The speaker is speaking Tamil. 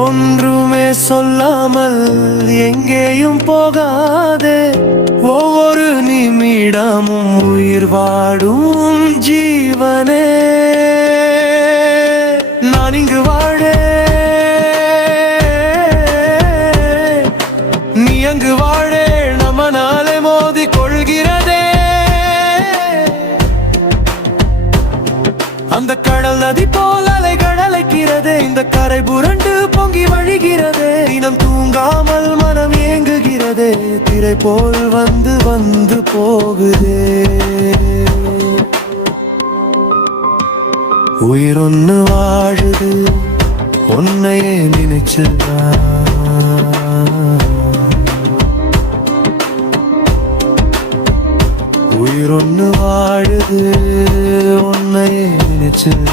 ஒன்றுமே சொல்லாமல் எங்கேயும் போகாதே, ஒவ்வொரு நிமிடமும் உயிர் வாடும் ஜீவனே. நான் இங்கு வாழ, நீ அங்கு வாழ, நம்ம நாளை மோதி கொள்கிறதே. அந்த கடல் நதி போல் அலைகள் அலைக்கிறதே, இந்த கரை புரண்டு பொங்கி வழிகிறதே. இனம் தூங்காமல் மனம் ஏங்குகிறதே, திரை போல் வந்து வந்து போகுதே. உயிர் ஒன்று வாழுது உன்னையே நினைச்சுதான், உயிர் ஒன்று வாழுது உன்னையே நினைச்சுதான்.